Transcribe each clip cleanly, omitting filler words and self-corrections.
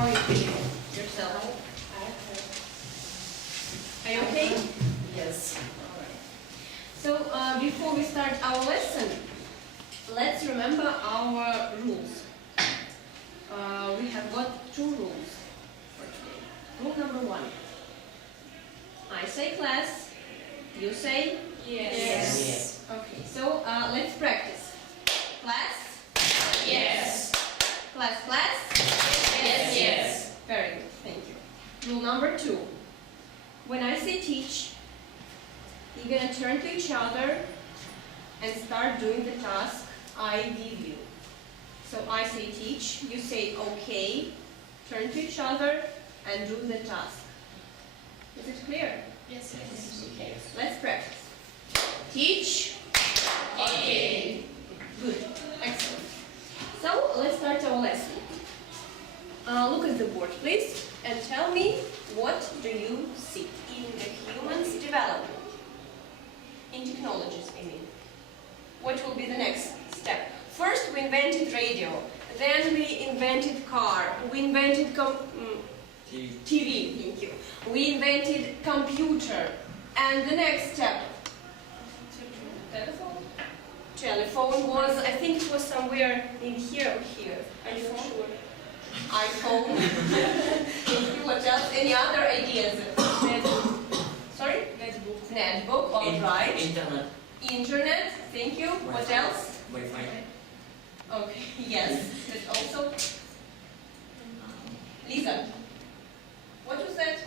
How are you feeling yourself? Are you okay? Yes. Alright. So, before we start our lesson, let's remember our rules. We have got 2 rules for today. Rule number 1. I say class, you say Yes. yes. Okay, so let's practice. Class? Yes. Class, class? Yes. Yes. Very good, thank you. Rule number 2. When I say teach, you're going to turn to each other and start doing the task I give you. So I say teach, you say okay, turn to each other and do the task. Is it clear? Yes. Yes. Okay, let's practice. Teach. Okay. Good, excellent. So let's start our lesson. Look at the board, please, and tell me, what do you see in the human's development? In technologies, I mean. What will be the next step? First, we invented radio. Then we invented car. We invented TV, thank you. We invented computer. And the next step? Telephone? Telephone was, I think it was somewhere in here or here. I'm not sure. iPhone. Thank you. What else? Any other ideas? Netbook. Sorry? Netbook. Netbook, all right. Internet. Internet, thank you. What else? Wi-Fi. Okay, yes, that also. Lisa, what was that?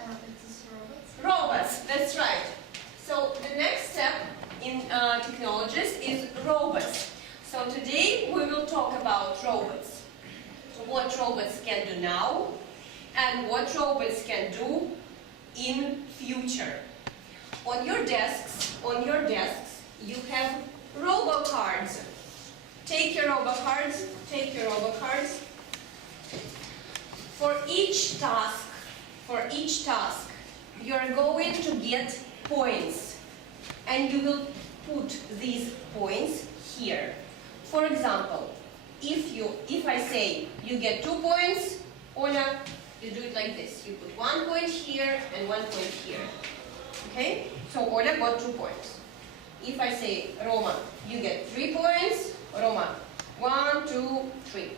Robots, that's right. So the next step in technologies is robots. So today we will talk about robots. What robots can do now and what robots can do in future. On your desks, you have robo-cards. Take your robo-cards, For each task, you are going to get points. And you will put these points here. For example, if I say you get 2 points, Ola, you do it like this. You put 1 point here and 1 point here. Okay? So Ola got 2 points. If I say Roma, you get 3 points. Roma, 1, 2, 3.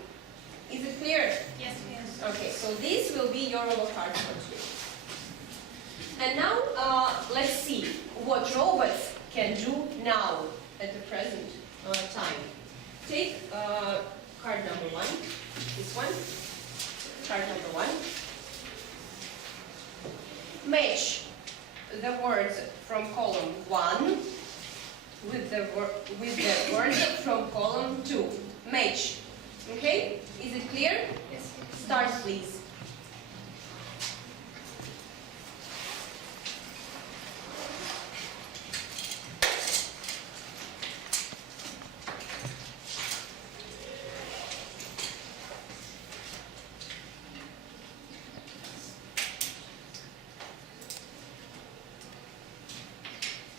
Is it clear? Yes. Okay, so this will be your robo card for today. And now let's see what robots can do now at the present time. Take card number 1, this one, card number 1. Match the words from column 1 with the words from column 2. Match. Okay? Is it clear? Yes. Start, please.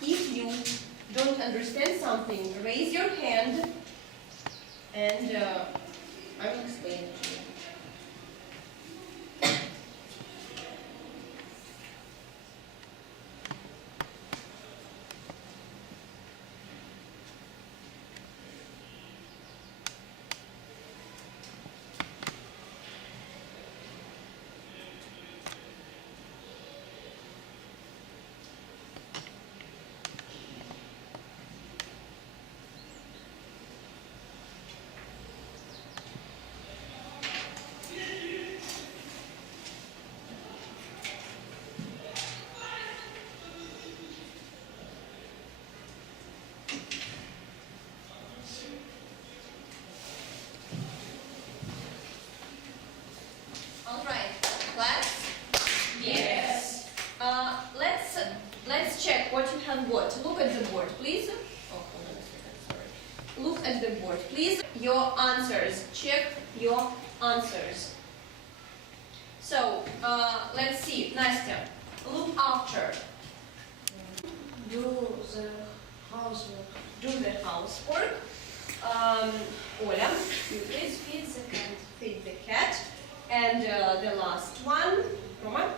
If you don't understand something, raise your hand and I will explain it to you. All right, class? Yes. Let's check what you have got. Look at the board, please. Oh, hold on a second, sorry. Look at the board, please. Your answers. Check your answers. So, let's see. Nastya, look after. Do the housework. Do the housework. Ola, you please Feed the cat. feed the cat. And the last one, Roma?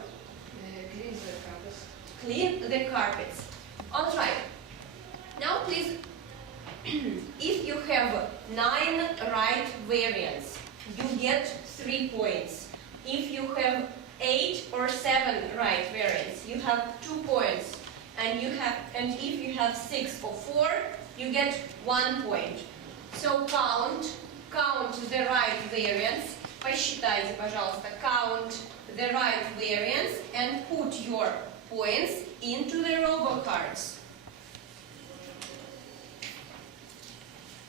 Clean the carpets. Clean the carpets. All right. Now please, if you have 9 right variants, you get 3 points. If you have 8 or 7 right variants, you have 2 points. And if you have 6 or 4, you get 1 point. So count the right variants. Посчитайте, пожалуйста, count the right variants and put your points into the robocards.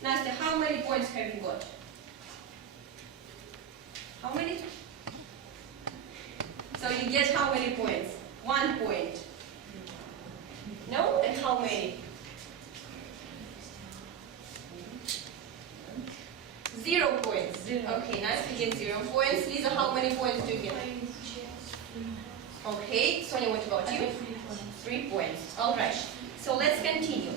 Nastya, how many points have you got? How many? So you get how many points? 1 point. No? And how many? 0 points. Okay, Nastya gets 0 points. Lisa, how many points do you get? Okay, Sonia, what about you? 3 points. All right. So let's continue.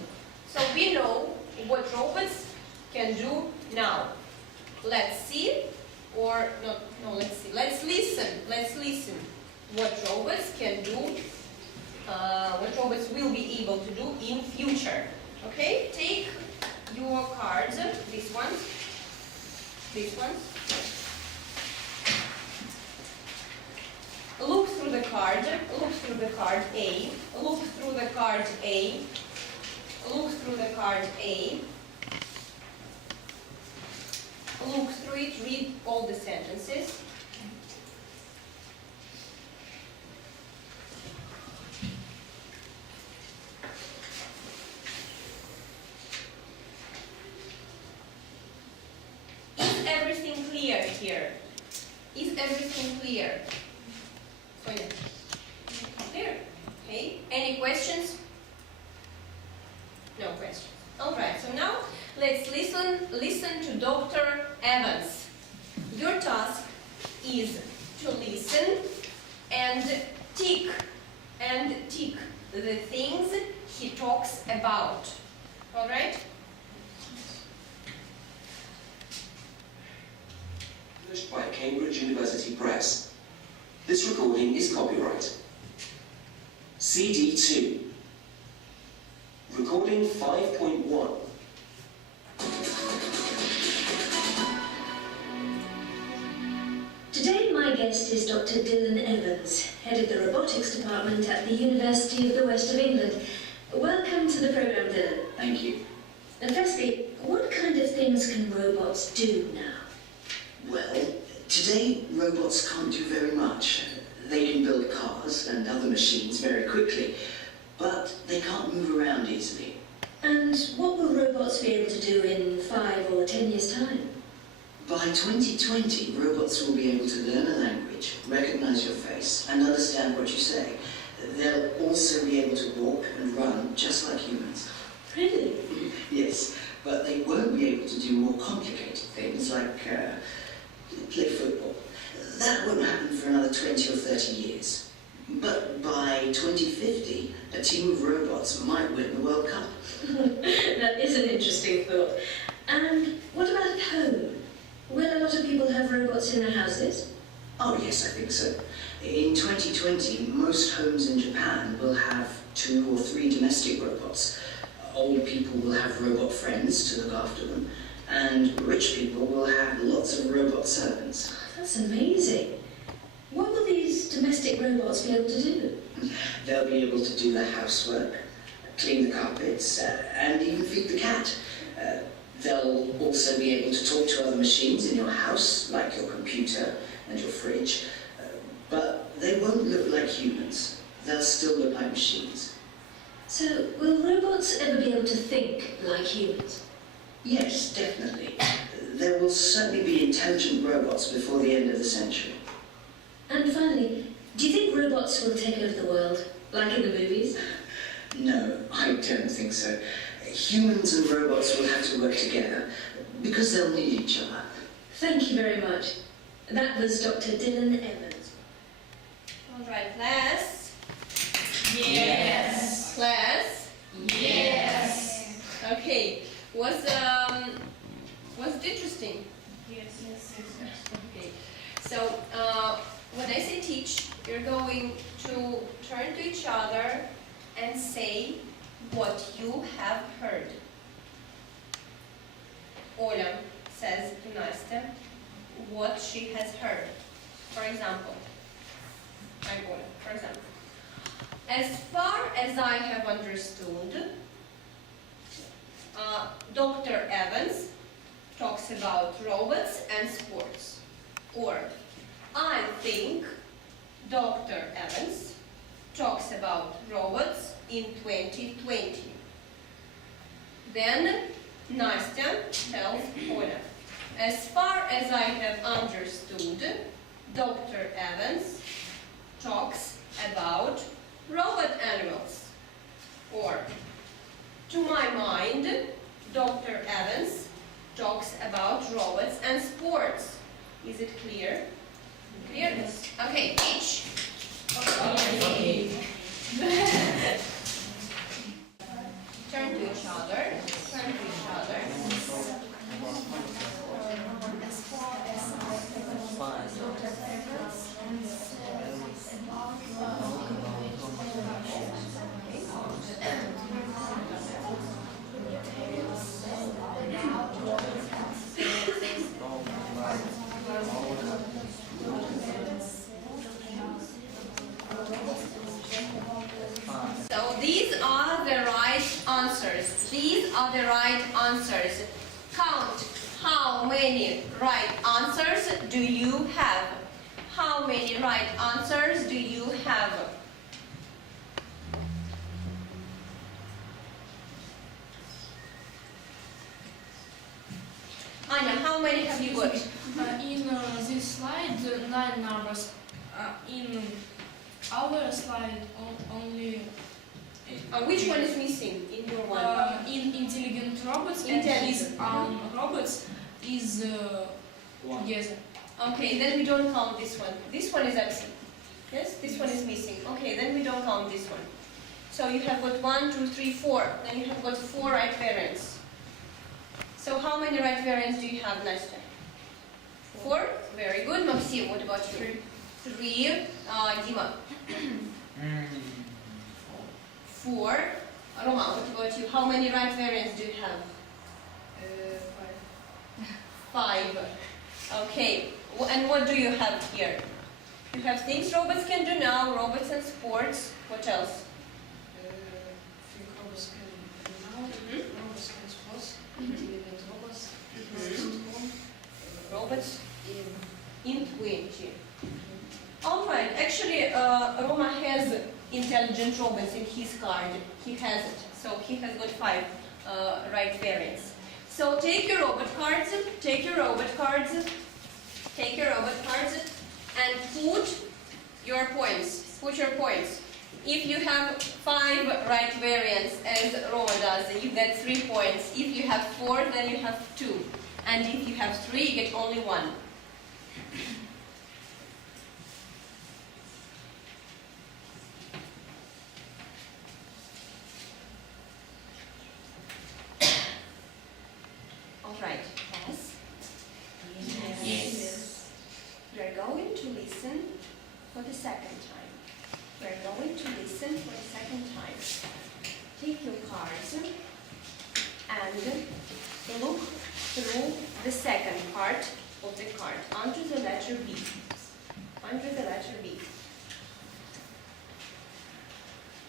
So we know what robots can do now. Let's see, or no, let's see. Let's listen. Let's listen. What robots can do? What robots will be able to do in future? Okay. Take your cards. These ones. These ones. Look through the card. Look through the card A. Look through the card A. Look through the card A. Look through it. Read all the sentences. Is everything clear here? Is everything clear? Sonia? Clear? Okay. Any questions? No questions. All right. So now let's listen to Dr. Evans. Your task is to listen and tick the things he talks about. All right? Published by Cambridge University Press. This recording is copyright. CD 2. Recording 5.1. Today my guest is Dr. Dylan Evans, head of the robotics department at the University of the West of England. Welcome to the programme, Dylan. Thank you. And firstly, what kind of things can robots do now? Well, today robots can't do very much. They can build cars and other machines very quickly, but they can't move around easily. And what will robots be able to do in 5 or 10 years' time? By 2020, robots will be able to learn a language, recognize your face, and understand what you say. They'll also be able to walk and run just like humans. Really? Yes, but they won't be able to do more complicated things like play football. That won't happen for another 20 or 30 years. But by 2050, a team of robots might win the World Cup. That is an interesting thought. And what about at home? Will a lot of people have robots in their houses? Oh yes, I think so. In 2020, most homes in Japan will have 2 or 3 domestic robots. Old people will have robot friends to look after them, and rich people will have lots of robot servants. That's amazing. What will these domestic robots be able to do? They'll be able to do the housework, clean the carpets, and even feed the cat. They'll also be able to talk to other machines in your house, like your computer and your fridge, but they won't look like humans. They'll still look like machines. So, will robots ever be able to think like humans? Yes, definitely. There will certainly be intelligent robots before the end of the century. And finally, do you think robots will take over the world, like in the movies? No, I don't think so. Humans and robots will have to work together because they'll need each other. Thank you very much. That was Dr. Dylan Evans. All right, class. Yes. Class. Yes. Okay. Was it interesting? Yes. Okay. So when I say teach, you're going to turn to each other and say what you have heard. Oля says to Nastya what she has heard. For example, I'm Oля. For example, as far as I have understood, Dr. Evans talks about robots and sports. Or, I think Dr. Evans talks about robots in 2020. Then Nastya tells Oля, as far as I have understood, Dr. Evans talks about robot animals. Or, to my mind, Dr. Evans talks about robots and sports. Is it clear? Clear? Okay, teach. Okay. Turn to each other. Turn to each other. As far as I have understood, Dr. Evans So these are the right answers. These are the right answers. Count how many right answers do you have? How many right answers do you have? Anya, how many have you got? In this slide, 9 numbers. In our slide, only. Which one is missing in your one? In intelligent robots and Intelligent. his robots is together. Okay, then we don't count this one. This one is absent. Yes, this one is missing. Okay, then we don't count this one. So you have got 1, 2, 3, 4. Then you have got 4 right variants. So how many right variants do you have, Nastya? 4? Very good. Maxim, what about you? 3. Dima? 4. Roma, what about you? How many right variants do you have? 5. Okay. And what do you have here? You have things robots can do now, robots and sports. What else? think robots can do now. Robots can sports. Intelligent robots. Robots In in 20. All right. Actually, Roma has intelligent robots in his card. He has it. So he has got 5 right variants. So take your robot cards, take your robot cards, take your robot cards, and put your points. Put your points. If you have 5 right variants, as Roma does, you get 3 points. If you have 4, then you have 2. And if you have 3, you get only 1. All right. Yes? Yes. We're going to listen for the second time. We're going to listen for the second time. Take your cards and look through the second part of the card, under the letter B. Under the letter B.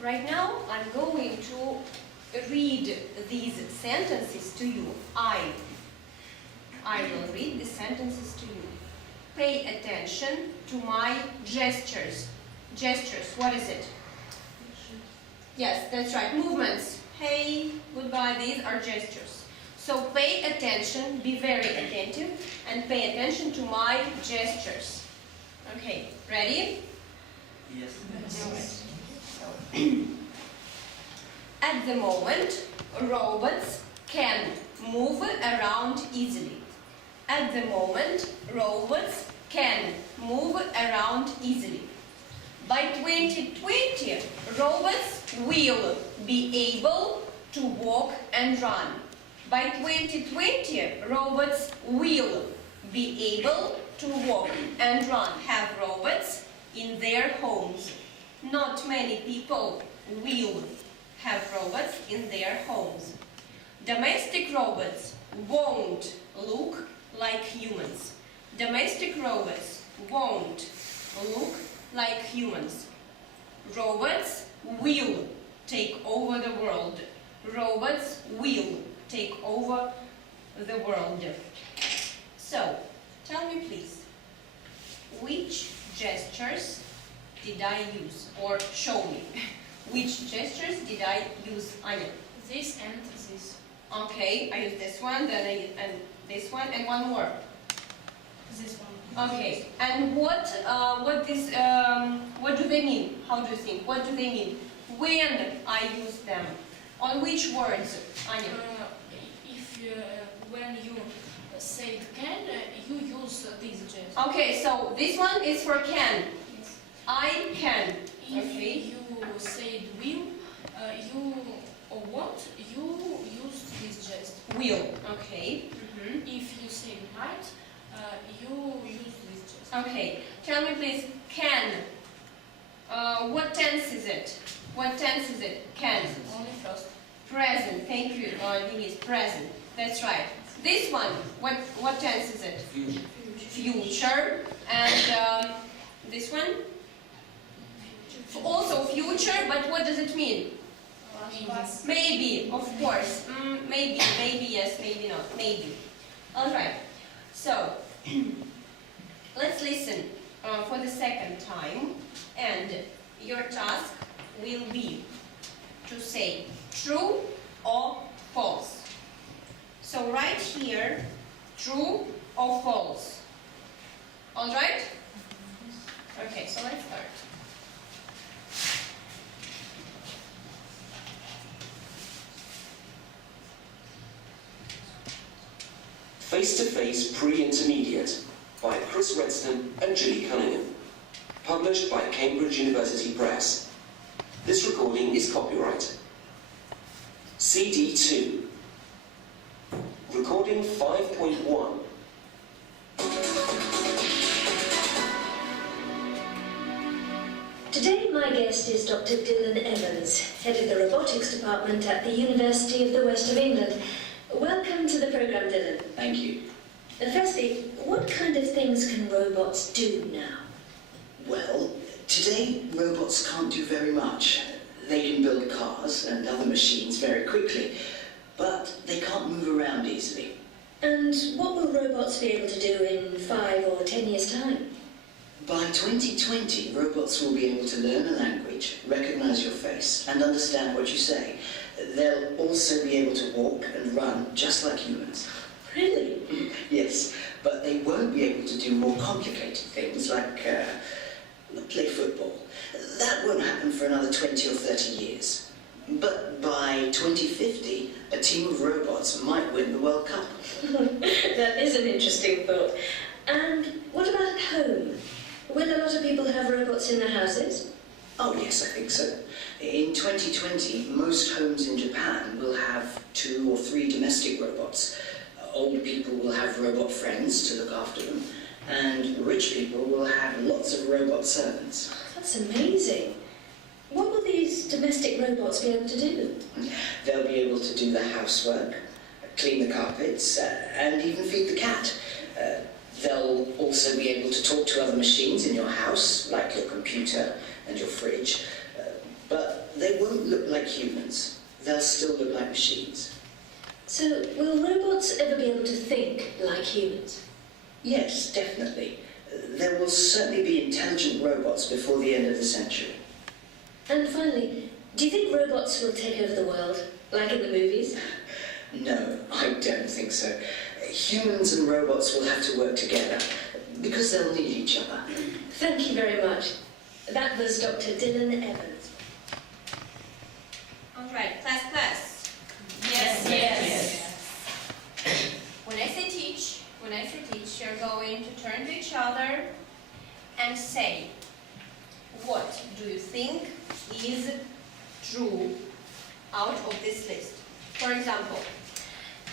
Right now, I'm going to read these sentences to you. I will read the sentences to you. Pay attention to my gestures. Gestures, what is it? Yes, that's right. Movements. Hey, goodbye, these are gestures. So pay attention, be very attentive, and pay attention to my gestures. Okay, ready? Yes. At the moment, robots can move around easily. At the moment, robots can move around easily. By 2020, robots will be able to walk and run. By 2020, robots will be able to walk and run have robots in their homes. Not many people will have robots in their homes. Domestic robots won't look like humans. Domestic robots won't look like humans. Robots will take over the world. Robots will take over the world. So, tell me please, which gestures did I use? Or show me. Which gestures did I use, Anya? This and this. Okay, I use this one, then and this one, and one more. This one. Okay, and what do they mean? How do you think? What do they mean? When I use them? On which words, Anya? When you say can, you use this gesture. Okay, so this one is for can. Yes. I can. If Okay. you say will, you or want, you use this gesture. Will. Okay. Mhm. If you say might, you use this gesture. Okay. Tell me please, can. What tense is it? What tense is it? Can. Only first. Present. Thank you. I think it's present. That's right. This one, what tense is it? Future. Future. And this one? Also future, but what does it mean? Maybe, of course. Maybe yes, maybe not. Maybe. Alright. So, let's listen for the second time. And your task will be to say true or false. So right here, true or false. Alright? Okay, so let's start. Face-to-Face Pre-Intermediate by Chris Redston and Julie Cunningham. Published by Cambridge University Press. This recording is copyright. CD 2. Recording 5.1. Today my guest is Dr. Dylan Evans, head of the robotics department at the University of the West of England. Welcome to the programme, Dylan. Thank you. Firstly, what kind of things can robots do now? Well, today robots can't do very much. They can build cars and other machines very quickly, but they can't move around easily. And what will robots be able to do in 5 or 10 years' time? By 2020, robots will be able to learn a language, recognize your face, and understand what you say. They'll also be able to walk and run just like humans. Really? Yes, but they won't be able to do more complicated things like play football. That won't happen for another 20 or 30 years. But by 2050, a team of robots might win the World Cup. That is an interesting thought. And what about at home? Will a lot of people have robots in their houses? Oh yes, I think so. In 2020, most homes in Japan will have 2 or 3 domestic robots. Old people will have robot friends to look after them, and rich people will have lots of robot servants. That's amazing. What will these domestic robots be able to do? They'll be able to do the housework, clean the carpets, and even feed the cat. They'll also be able to talk to other machines in your house, like your computer and your fridge, but they won't look like humans. They'll still look like machines. So, will robots ever be able to think like humans? Yes, definitely. There will certainly be intelligent robots before the end of the century. And finally, do you think robots will take over the world, like in the movies? No, I don't think so. Humans and robots will have to work together, because they'll need each other. Thank you very much. That was Dr. Dylan Evans. Alright, class. Yes. When I say teach, you're going to turn to each other and say, what do you think is true out of this list? For example,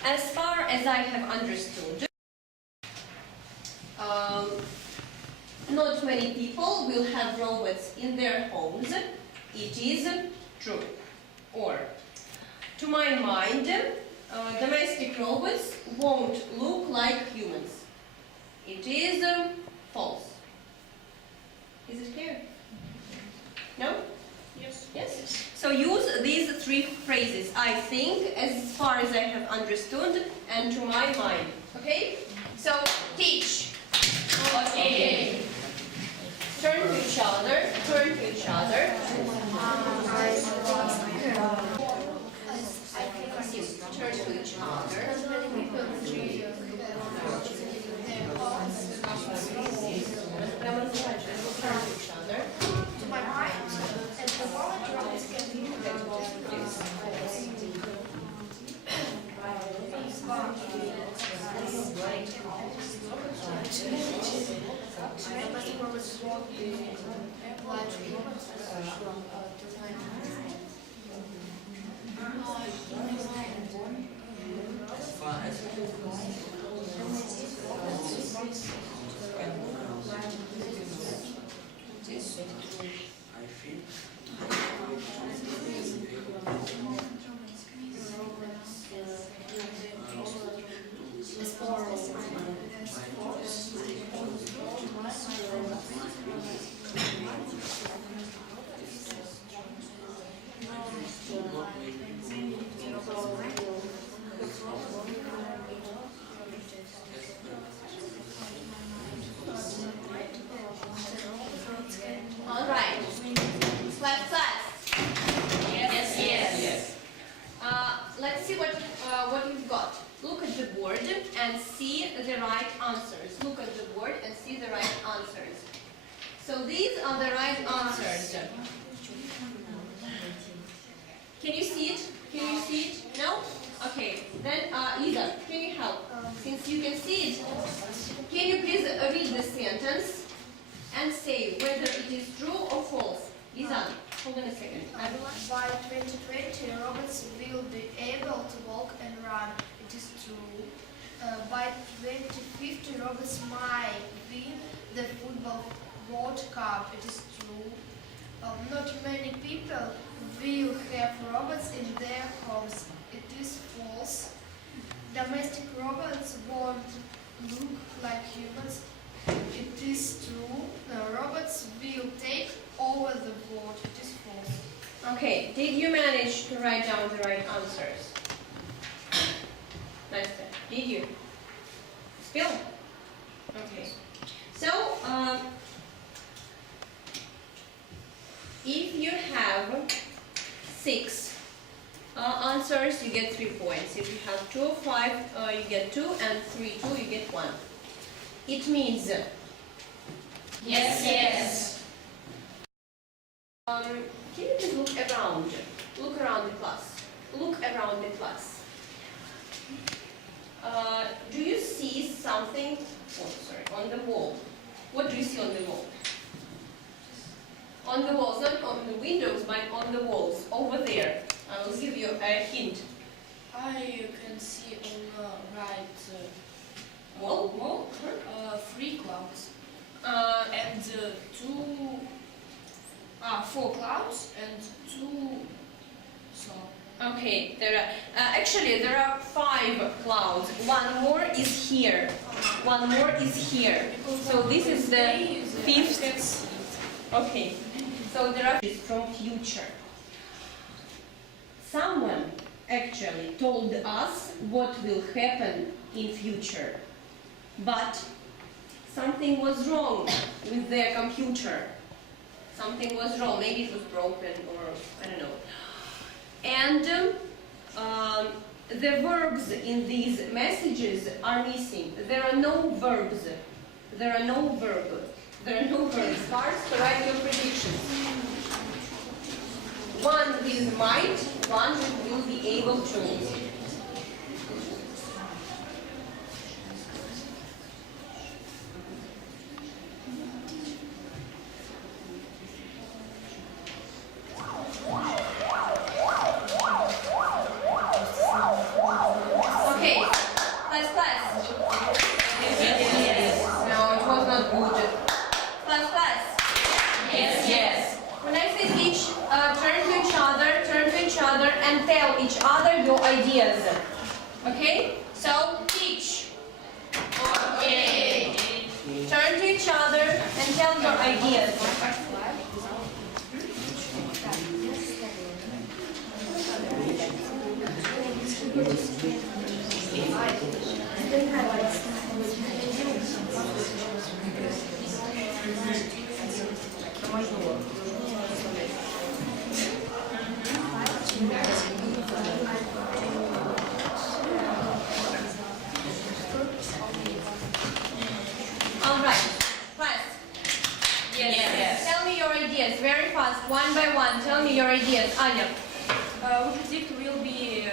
as far as I have understood, not many people will have robots in their homes. It is true. Or, to my mind, domestic robots won't look like humans. It is false. Is it clear? No? Yes. Yes? So use these three phrases. I think, as far as I have understood, and to my mind. Okay? So, teach. Okay. Turn to each other. Turn to each other. Turn to each other. Turn to each other. To my mind, at the moment robots can be All right. Class. Yes. Let's see what you've got. Look at the board and see the right answers. Look at the board and see the right answers. So these are the right answers. Can you see it? Can you see it? No? Okay. Then, Lisa, can you help? Since you can see it, can you please read the sentence and say whether it is true or false? Lisa, hold on a second. By 2020, robots will be able to walk and run. It is true. By 2050, robots might win the football World Cup. It is true. Not many people will have robots in their homes. It is false. Domestic robots won't look like humans. It is true. Robots will take over the world. It is false. Okay, did you manage to write down the right answers? Nastya, did you? Still? Okay. So, if you have 6 answers, you get 3 points. If you have 2 or 5, you get 2, and 3, 2, you get 1. It means... Yes. Can you please look around? Look around the class. Look around the class. Do you see something on the wall? What do you see on the wall? On the walls, not on the windows, but on the walls, over there. I will give you a hint. I can see on the right Wall? 3 clouds Uh, and 4 clouds and 2 sun. okay, there are 5 clouds. One more is here. One more is here. So this is the 5th. Okay. So there are from future. Someone actually told us what will happen in future, but something was wrong with their computer. Something was wrong. Maybe it was broken, or I don't know. And the verbs in these messages are missing. There are no verbs. There are no verbs. Stars to write your predictions. One with might, one will be able to. Okay, class. No, it was not good. ideas. Okay? So, teach. Okay. Turn to each other and tell your ideas. All right, class. Yes. Tell me your ideas very fast, one by one. Tell me your ideas, Anya. We predict we will be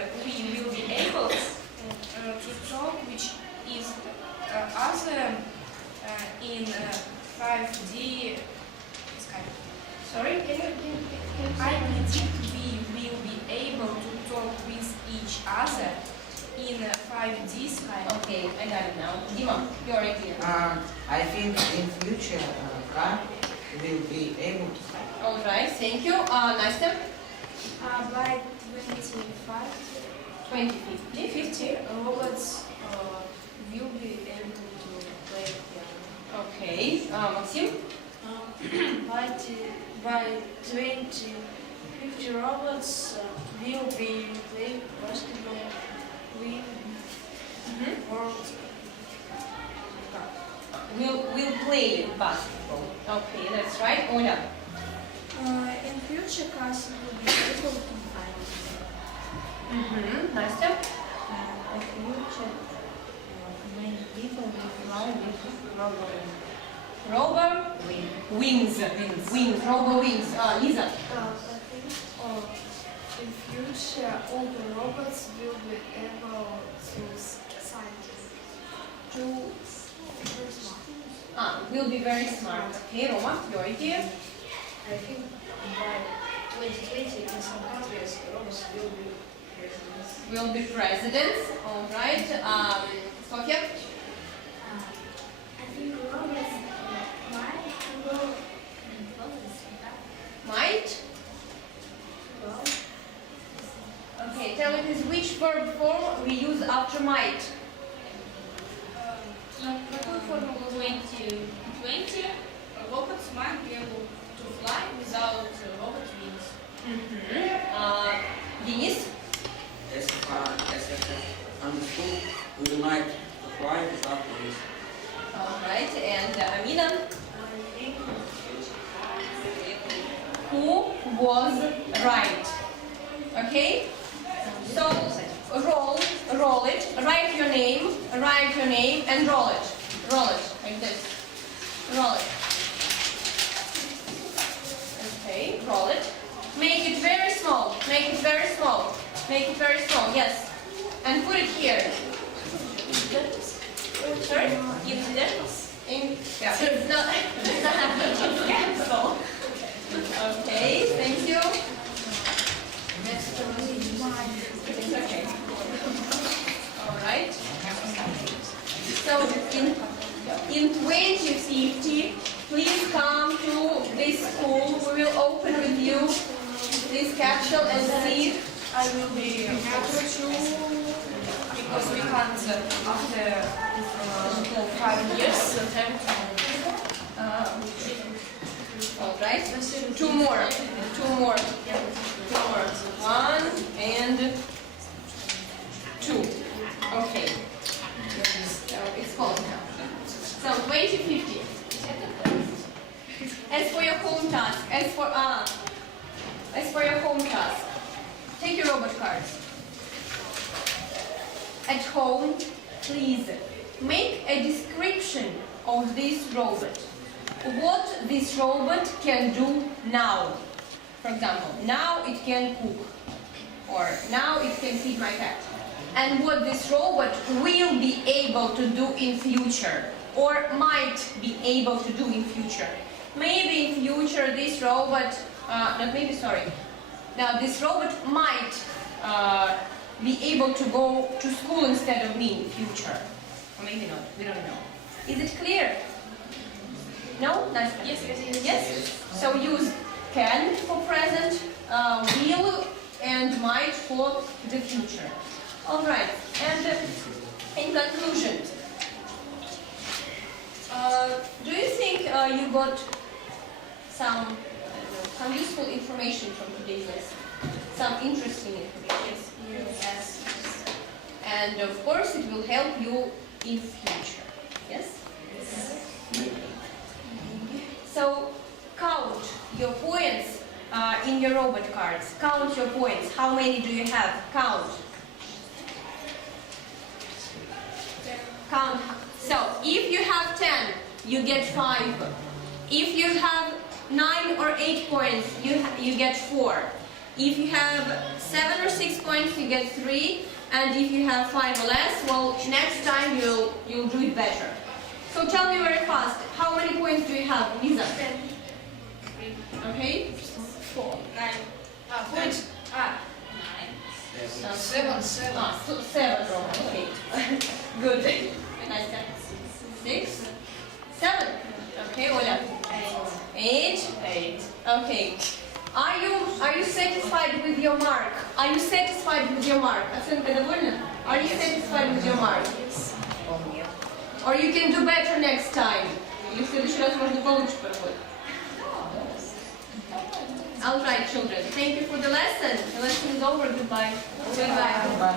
able to talk, which is other in 5D Skype. Sorry, can you? I predict we will be able to talk with each other in 5D Skype. Okay, I got it now. Dima, your idea. I think in future car will be able to fly. All right, thank you. Nastya? By 25, 2050. robots will be able to play piano. Okay, Maxim? By 2050, robots will be playing basketball, win world cup. We'll play basketball. Okay, that's right. Ola? In future, cars will be able to fly. Nastya? In future, many people will fly with robot Rover? Wings. Rover wings. Lisa? I think in future, all the robots will be able to scientists. Will be very smart. Okay, Roma, your idea? I think by 2020 in some countries robots will be presidents. Will be presidents. All right. Sofia? I think robots might go Might? Okay, tell me please which verb form we use after might. Какую форму 2020 robots might be able to fly without robot wings? Денис? As I understood, we might fly without wings. All right. And Amina? Who was right? Okay? So roll it, write your name, and roll it. Roll it, like this. Roll it. Okay, roll it. Make it very small, yes. And put it here. Sorry? In there? Yeah, it's not, cancel. Okay, thank you. It's okay. All right. So in 2050, please come to this school. We will open with you this capsule and see. I will be happy to, because we can't after 5 years attempt All right. Two more. One and two. Okay. So it's called now. So 2050. As for your home task, take your robot cards. At home, please make a description of this robot. What this robot can do now. For example, now it can cook, or now it can feed my cat. And what this robot will be able to do in future, or might be able to do in future. Maybe in future this robot, this robot might be able to go to school instead of me in future. Or maybe not, we don't know. Is it clear? No? Nice. Yes. Yes? So use can for present, will and might for the future. All right, and in conclusion, do you think you got some useful information from today's lesson? Some interesting information? Yes. And of course, it will help you in future. Yes? Yes. So, count your points in your robot cards. Count your points. How many do you have? Count. Count. So, if you have 10, you get 5. If you have 9 or 8 points, you get 4. If you have 7 or 6 points, you get 3. And if you have 5 or less, well, next time you'll do it better. So tell me very fast, how many points do you have, Lisa? 10. Okay? 4. 9. Points? 9. 7. 7, okay. Good. Nice. 6. 7. Okay, Ola. 8. 8. Okay. Are you satisfied with your mark? Are you satisfied with your mark? Оценка довольна? Are you satisfied with your mark? Yes. Or you can do better next time? Или в следующий раз можно получше поработать? All right, children. Thank you for the lesson. The lesson is over. Goodbye. Goodbye. Bye.